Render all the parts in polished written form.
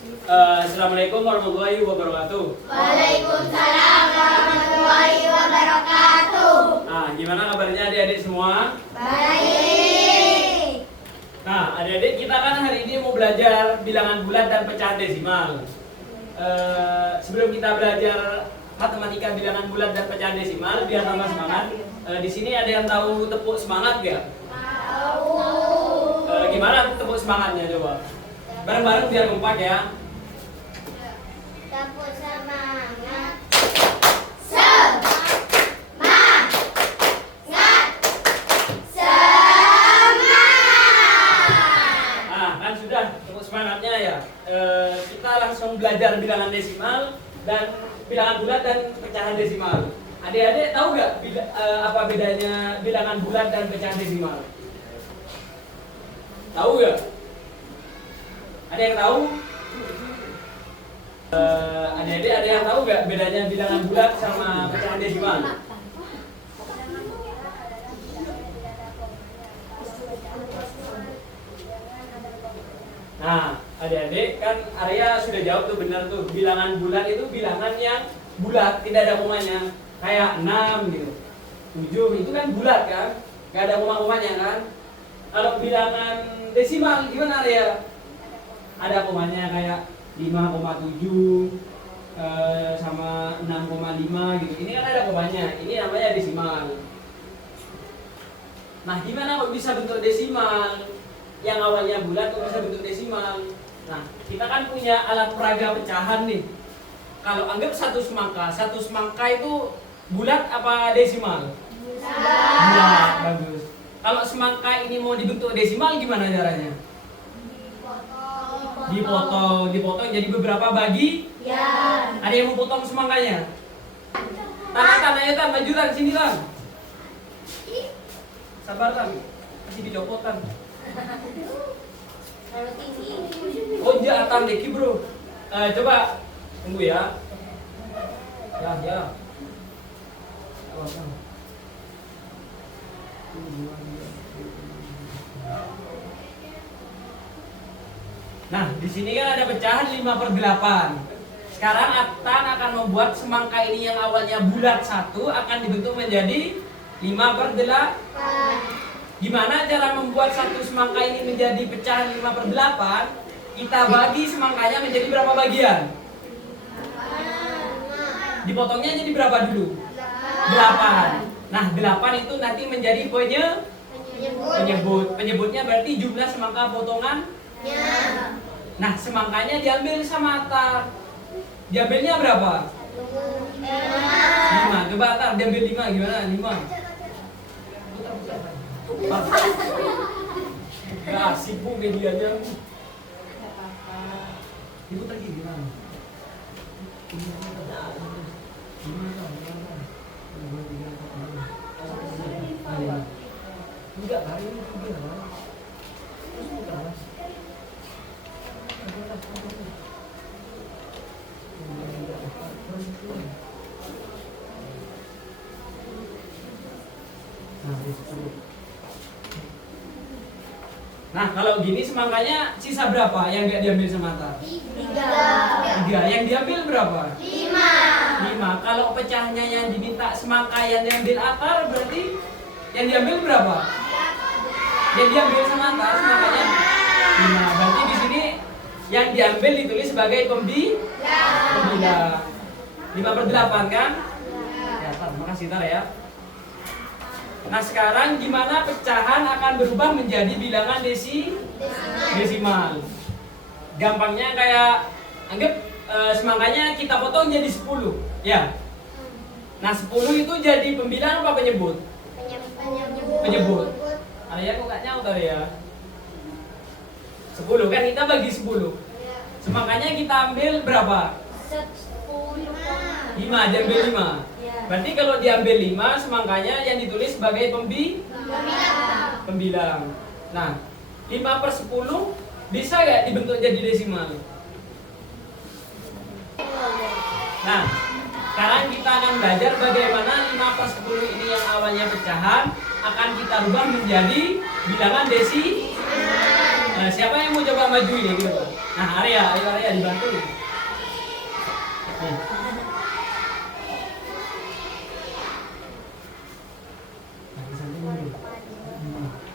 Assalamualaikum warahmatullahi wabarakatuh. Waalaikumsalam warahmatullahi wabarakatuh. Nah, gimana kabarnya adik-adik semua? Baik. Nah, adik-adik kita kan hari ini mau belajar bilangan bulat dan pecahan desimal. Sebelum kita belajar matematika bilangan bulat dan pecahan desimal, biar tambah semangat. Di sini ada yang tahu tepuk semangat nggak? Tahu. Gimana tepuk semangatnya coba? Bareng-bareng biar kompak ya. Tepuk semangat. Semangat. Semangat. Nah, kan sudah tepuk semangatnya ya. Kita langsung belajar bilangan desimal dan bilangan bulat dan pecahan desimal. Adik-adik tahu nggak apa bedanya bilangan bulat dan pecahan desimal? Tahu nggak? Ada yang tahu? Adik-adik ada yang tahu nggak bedanya bilangan bulat sama pecahan desimal? Nah, adik-adik kan Arya sudah jawab tuh, benar tuh. Bilangan bulat itu bilangan yang bulat, tidak ada komanya. Kayak 6 gitu. 7 itu kan bulat kan? Gak ada koma-komanya kan? Kalau bilangan desimal gimana Arya? Ada komanya kayak 5,7 sama 6,5 gitu. Ini kan ada komanya. Ini namanya desimal. Nah, gimana kok bisa bentuk desimal? Yang awalnya bulat kok bisa bentuk desimal? Nah, kita kan punya alat peraga pecahan nih. Kalau anggap satu semangka itu bulat apa desimal? Bulat, bagus. Kalau semangka ini mau dibentuk desimal gimana caranya? Dipotong jadi beberapa bagian. Ya. Ada yang mau potong semangkanya? Tangannya Tan, maju Tan, sini Tan. Sabar Tan, masih dicopotan. Kalau tinggi. Oh iya Tan deki bro. Coba tunggu ya. Ya. Nah, di sini kan ada pecahan 5/8. Sekarang Tan akan membuat semangka ini yang awalnya bulat 1 akan dibentuk menjadi 5/8. Gimana cara membuat satu semangka ini menjadi pecahan 5/8? Kita bagi semangkanya menjadi berapa bagian? Dipotongnya jadi berapa dulu? 8. Nah, 8 itu nanti menjadi penyebut. Penyebutnya berarti jumlah semangka potongan. Nah, semangkanya diambil sama Atar. Diambilnya berapa? 5. Coba Atar diambil 5 gimana? 5. Gak asik bu medianya. Ibu tadi gimana? Enggak, hari ini gimana? Nah, kalau gini semangkanya sisa berapa yang nggak diambil sama Atar? 3. Yang diambil berapa? 5. Kalau pecahnya yang diminta semangka yang diambil Atar berarti yang diambil berapa? Yang diambil sama Atar semangkanya 5. Berarti di sini yang diambil ditulis sebagai pembilang. 5/8 kan? Ya, Tar, makasih Tar ya. Nah, sekarang gimana pecahan akan berubah menjadi bilangan desimal? Gampangnya kayak anggap semangkanya kita potong jadi 10, ya. Nah, 10 itu jadi pembilang apa penyebut? Penyebut. Arya kok gak nyaut ya? 10 kan kita bagi 10. Semangkanya kita ambil berapa? 5, diambil 5. Berarti kalau diambil 5 semangkanya yang ditulis sebagai pembilang. Nah, 5/10 bisa gak dibentuk jadi desimal? Nah, sekarang kita akan belajar bagaimana 5/10 ini yang awalnya pecahan akan kita rubah menjadi bilangan desimal. Nah, siapa yang mau coba maju ini gitu, Pak? Nah, Arya, ayo Arya dibantu. Nih.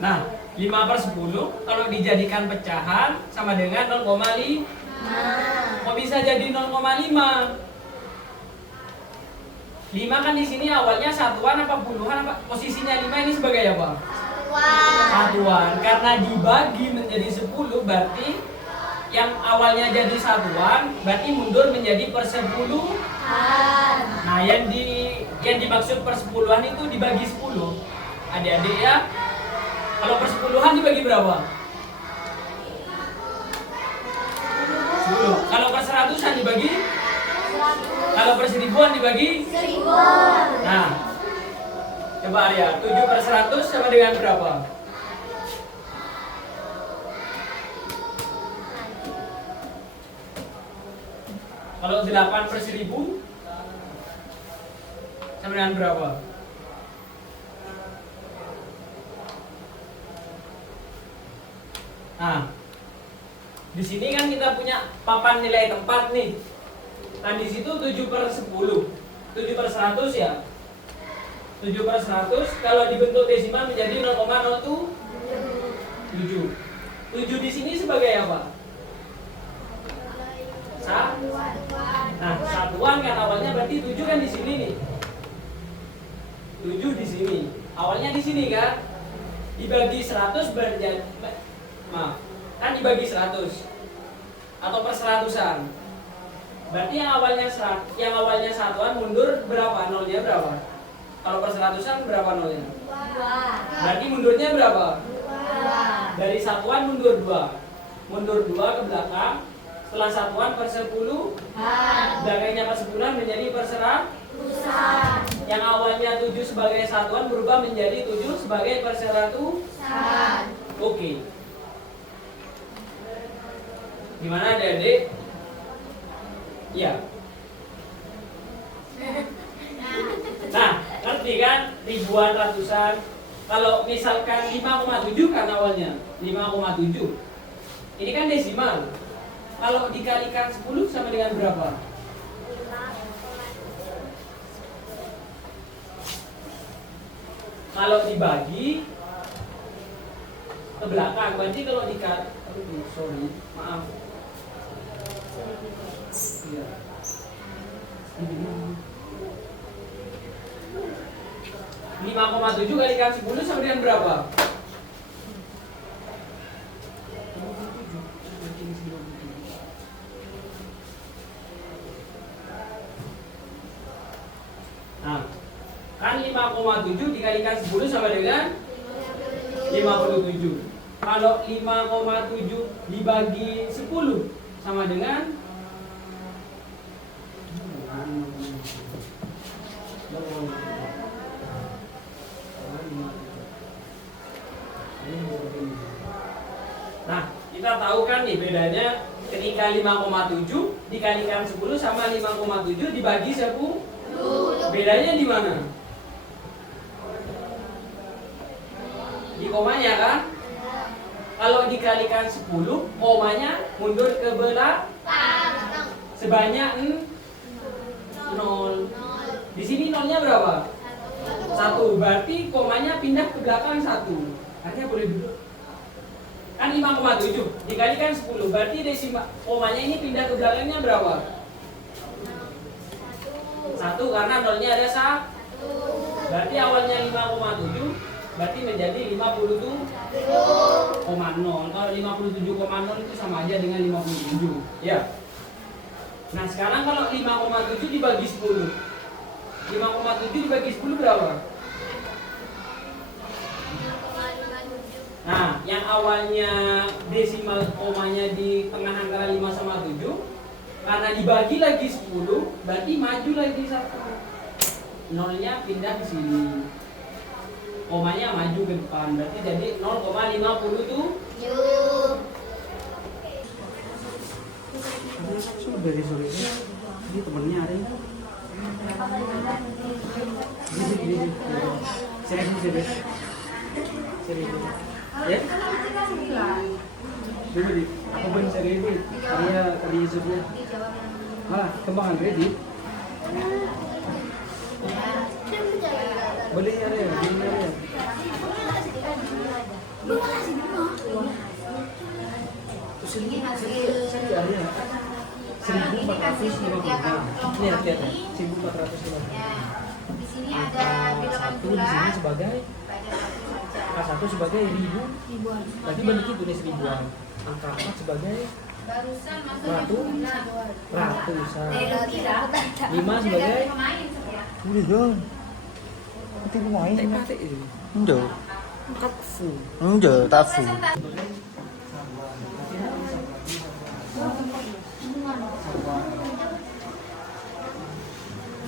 Nah, 5/10 kalau dijadikan pecahan sama dengan 0,5. Kok bisa jadi 0,5? 5 kan di sini awalnya satuan apa puluhan apa? Posisinya 5 ini sebagai apa? Satuan. Karena dibagi menjadi 10 berarti yang awalnya jadi satuan berarti mundur menjadi persepuluhan. Nah, yang dimaksud persepuluhan itu dibagi 10. Adik-adik ya. Kalau persepuluhan dibagi berapa? 10. Kalau perseratusan dibagi? Kalau perseribuan dibagi? 1000. Nah, coba Arya, 7/100 sama dengan berapa? Kalau 8/1000 sama dengan berapa? Nah, di sini kan kita punya papan nilai tempat nih. Nah, di situ 7/10, 7/100 ya. 7/100 kalau dibentuk desimal menjadi 0,07. 7 di sini sebagai apa? Nah, satuan kan awalnya berarti 7 kan di sini nih. 7 di sini. Awalnya di sini kan. Dibagi 100 berjadi kan dibagi 100 atau perseratusan. Berarti yang awalnya satuan mundur berapa? Nolnya berapa? Kalau perseratusan berapa nolnya? 2. Berarti mundurnya berapa? 2. Dari satuan mundur 2. Mundur 2 ke belakang. Setelah satuan persepuluhan. Belakangnya persepuluhan menjadi perseratusan. Yang awalnya 7 sebagai satuan berubah menjadi 7 sebagai perseratusan. Oke. Gimana adik-adik? Iya. Nah, ngerti kan? Ribuan, ratusan. Kalau misalkan 5,7 kan awalnya 5,7. Ini kan desimal. Kalau dikalikan 10 sama dengan berapa? Kalau dibagi ke belakang, berarti kalau dikali, sorry, maaf. Iya. 5,7 kalikan 10 sama dengan berapa? Nah, kan 5,7 dikalikan 10 sama dengan 57. Kalau 5,7 dibagi 10 sama dengan Nah, kita tahu kan nih bedanya ketika 5,7 dikalikan 10 sama 5,7 dibagi 10. Bedanya di mana? Di komanya kan? Kalau dikalikan 10, komanya mundur ke belakang sebanyak 0. Di sini nolnya berapa? 1. Berarti komanya pindah ke belakang 1. Artinya boleh duduk. Kan 5,7 dikalikan 10. Berarti desimal komanya ini pindah ke belakangnya berapa? 1 karena nolnya ada 1. Berarti awalnya 5,7 berarti menjadi 57,0. Kalau 57,0 itu sama aja dengan 57. Ya. Nah, sekarang kalau 5,7 dibagi 10. 5,7 dibagi 10 berapa? Nah, yang awalnya desimal komanya di tengah antara 5 sama 7, karena dibagi lagi 10, berarti maju lagi 1. Nolnya pindah ke sini. Komanya maju ke depan, berarti jadi 0,57. Dari sore ini temennya ada yang serius ya. Coba di, aku pun bisa kredit. Karya tadi Yusufnya. Malah kembangan kredit. Boleh ya, boleh ya. Ini hasil 1.450. Lihat, lihat. 1.450. ya. Di sini ada bilangan Satu di bulat. sini sebagai Pada satu saja. angka 1 sebagai ribu. Ribuan. Berarti balik tulis ribuan. Angka 4 sebagai Barusan masuk ratusan. kira. 5 sebagai Pemain saya. Udah dong. Nanti pemain. patik itu. Enggak. Kapfu. Enggak, tafu.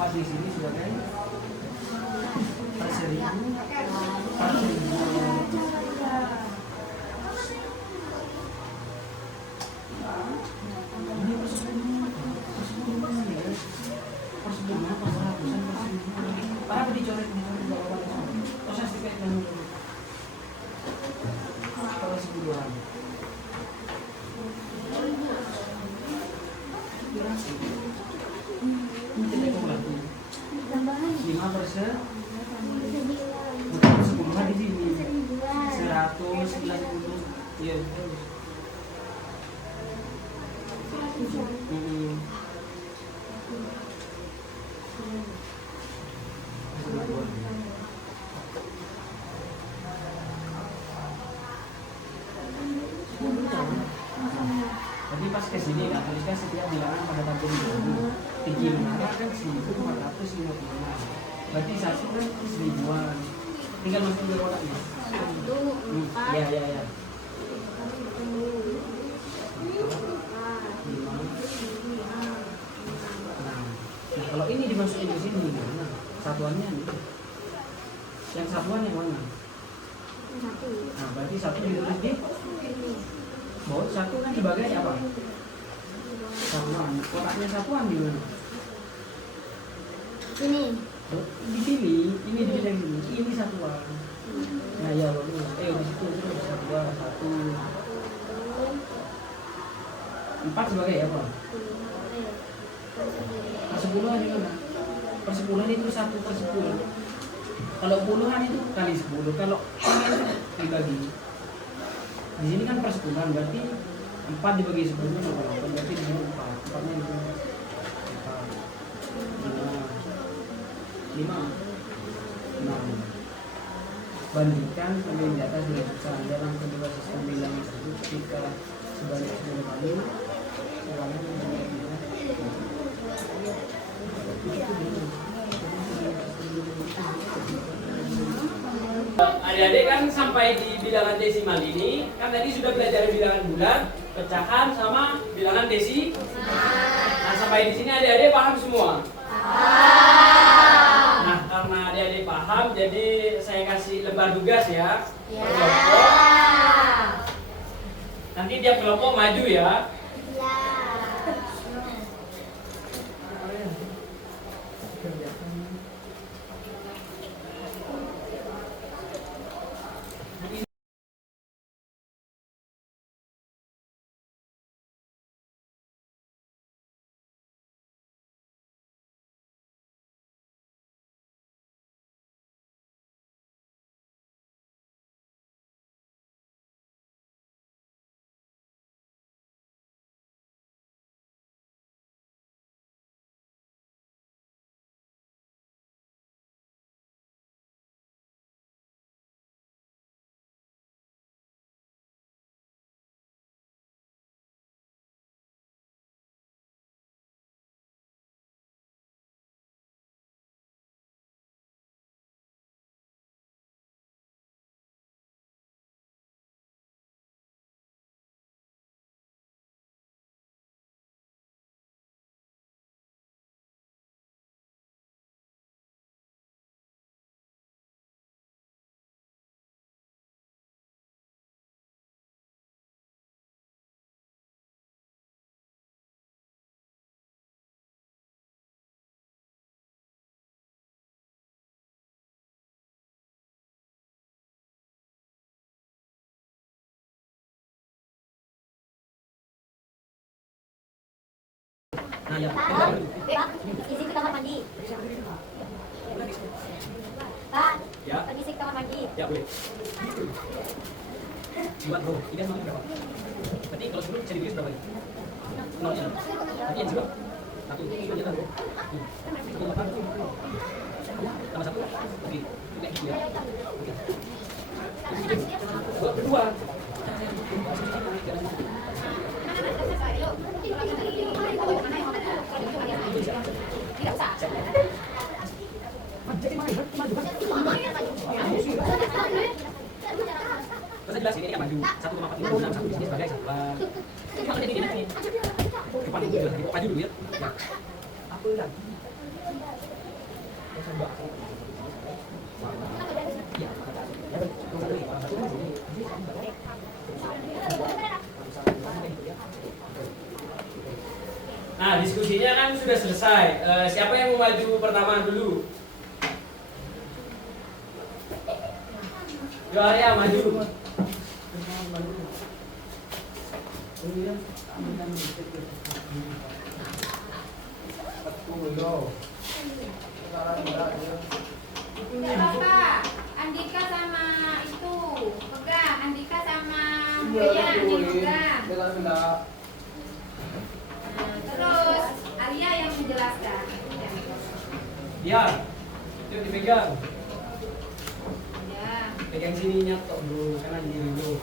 Pas di sini sebagai per seribu, per seribu. Ini per sepuluh, per sepuluh ya. Per sepuluh, per seratusan, per seribu. Para dicoret di bawah. Oh, saya sedikit yang per sepuluhan. Lima persen, bukan sepuluhan di sini. 190, iya terus. Jadi pas ke sini kan tuliskan setiap bilangan pada tabel ini. Tinggi menara kan 1.450. Berarti satu kan 1.000-an. Tinggal masukin ke kotaknya. Ya, ya, ya. Nah, kalau ini dimasukin ke sini gimana? Satuannya nih. Yang satuan yang mana? Nah, berarti satu ditulis di bawah. Satu kan sebagai apa? Satuan. Kotaknya satuan di mana? Ini. Dipilih. Ini dipilih ini. Ini satuan. Nah, ya bagus. Di situ terus satuan satu. 4 sebagai apa? Persepuluhan di mana? Persepuluhan itu 1/10. Kalau puluhan itu kali 10. Kalau ini itu dibagi. Di sini kan persepuluhan, berarti 4 dibagi 10 itu 8. Berarti di sini 4. 4-nya di sini 4. 5. 6. Bandingkan pembelian di atas dengan kesalahan dalam kedua sistem bilangan tersebut ketika sebanyak 10 kali ulangan adik-adik kan sampai di bilangan desimal ini kan tadi sudah belajar bilangan bulat, pecahan sama bilangan desi. Nah sampai di sini adik-adik paham semua. Nah karena adik-adik paham, jadi saya kasih lembar tugas ya. Kelompok. Nanti tiap kelompok maju ya. Nah, ya. Pak, isi ke kamar mandi. Pak, Ya. permisi ke kamar mandi. Ya, boleh. Buat bro, ini kan berapa? Berarti kalau 10 bisa ditulis berapa ini? 0 nya. Berarti yang 0. 1, 2, 3, 4, 5. Tambah 1. Oke. Oke, gitu ya. Oke. Buat kedua. Tidak usah. Terus jelas ini kan maju 1,456 di sini sebagai sahabat. Kalau jadi gini. Depan dulu ya. Maju dulu ya. Ya. Apa lagi? Nah, diskusinya kan sudah selesai. Siapa yang mau maju pertama dulu? Yo Arya maju. Apa? Andika sama itu pegang. Andika sama Boyan dipegang. Terus Arya yang menjelaskan. Dia. Yuk dipegang. Ya. Pegang sininya tok dulu, kanan kiri dulu.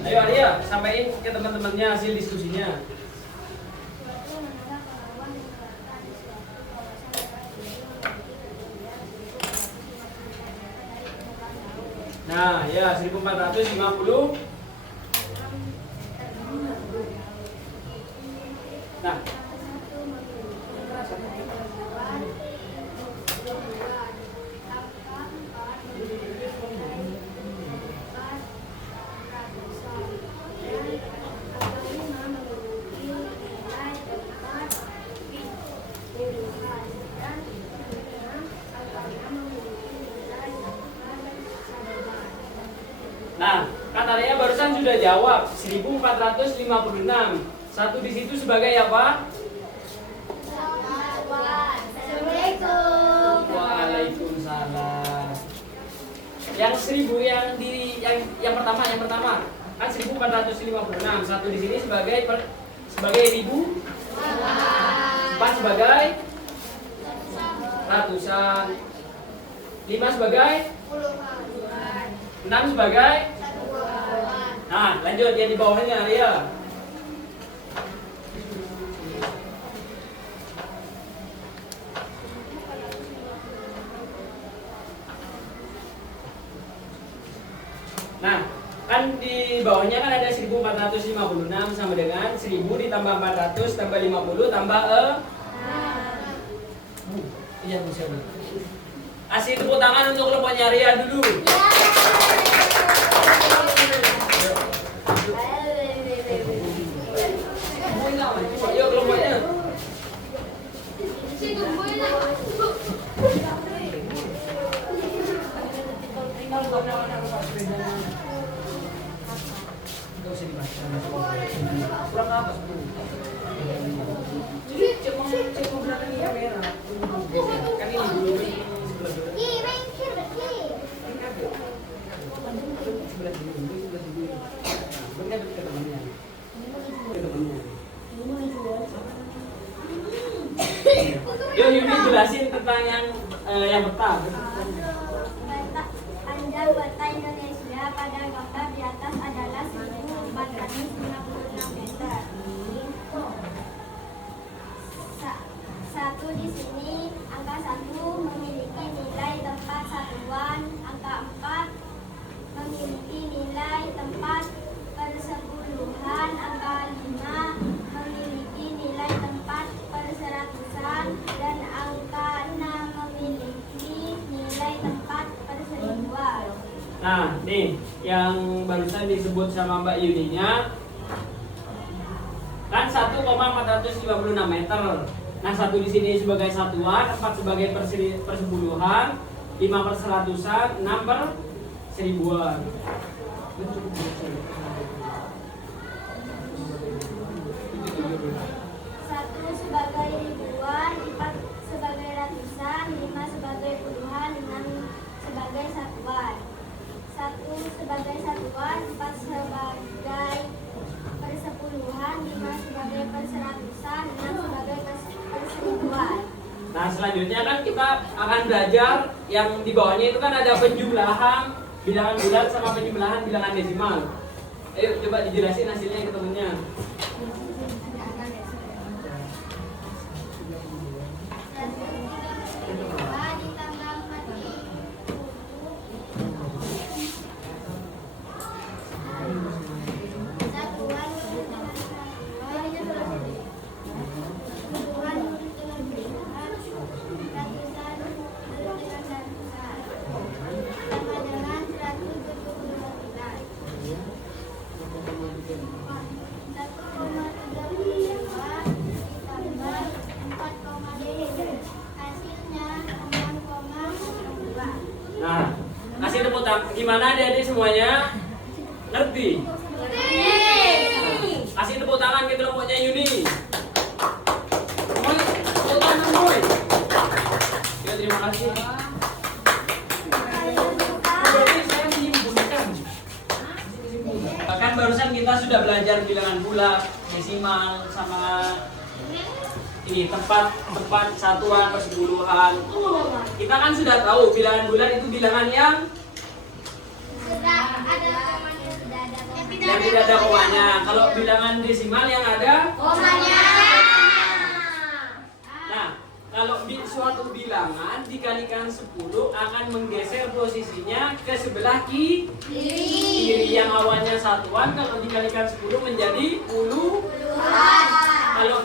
Ayo Arya, sampaikan ke teman-temannya hasil diskusinya. Nah, ya 1450. Nah, Nah, kata Arya barusan sudah jawab 1456. Satu di situ sebagai apa? Assalamualaikum. Waalaikumsalam. Yang 1000 yang pertama kan 1456. Satu di sini sebagai ribu. 4 sebagai ratusan. 5 sebagai 6 sebagai. Nah, lanjut yang di bawahnya Arya. Nah, kan di bawahnya kan ada 1456 sama dengan 1000 ditambah 400 tambah 50 tambah iya Bu siapa? Kasih tepuk tangan untuk kelompoknya Arya dulu. Ayo kelompoknya. Enggak usah dibaca. Kurang atas Bu. Jadi cek mau belakang ini merah. Kan ini dulu sebelah dulu. Sebelah dulu. Benar ke temannya. Ke temannya. Yuk Yuni jelasin tentang yang peta. Panjang peta Indonesia pada gambar di atas adalah 1456 meter. Satu di sini, angka 1 memiliki nilai tempat satuan, angka 4 memiliki nilai tempat persepuluhan, angka 5 memiliki nilai tempat perseratusan, dan angka 6 memiliki nilai tempat perseribuan. Nah, nih yang barusan disebut sama Mbak Yuninya kan 1,456 meter. Nah, 1 di sini sebagai satuan, 4 sebagai persepuluhan, 5 perseratusan, 6 per seribuan. Satu sebagai seratusan yang sebagai perseribuan. Nah, selanjutnya kan kita akan belajar yang di bawahnya itu kan ada penjumlahan bilangan bulat sama penjumlahan bilangan desimal. Ayo coba dijelasin hasilnya ketemunya. Nah, kasih tepuk tangan. Gimana adik-adik semuanya? Ngerti? Kasih tepuk tangan ke kelompoknya Yuni. Boy, tepuk tangan boy. Ya, terima kasih. Jadi saya menyimpulkan. Kan barusan kita sudah belajar bilangan bulat, desimal, sama ini tempat satuan persepuluhan. Kita kan sudah tahu bilangan bulat itu bilangan yang tidak ada komanya. Kalau bilangan desimal yang ada komanya. Nah, kalau suatu bilangan dikalikan 10 akan menggeser posisinya ke sebelah kiri. Yang awalnya satuan kalau dikalikan 10 menjadi puluhan. Kalau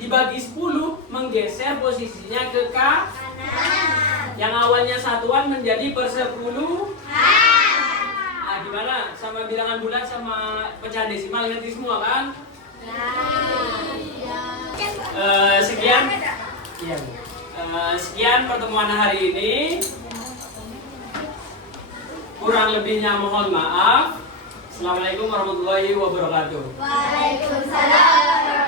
dibagi 10 menggeser posisinya ke kanan. Yang awalnya satuan menjadi persepuluhan. Nah, gimana sama bilangan bulat sama pecahan desimal, ngerti semua kan? Sekian. Iya. Sekian pertemuan hari ini. Kurang lebihnya mohon maaf. Assalamualaikum warahmatullahi wabarakatuh. Waalaikumsalam.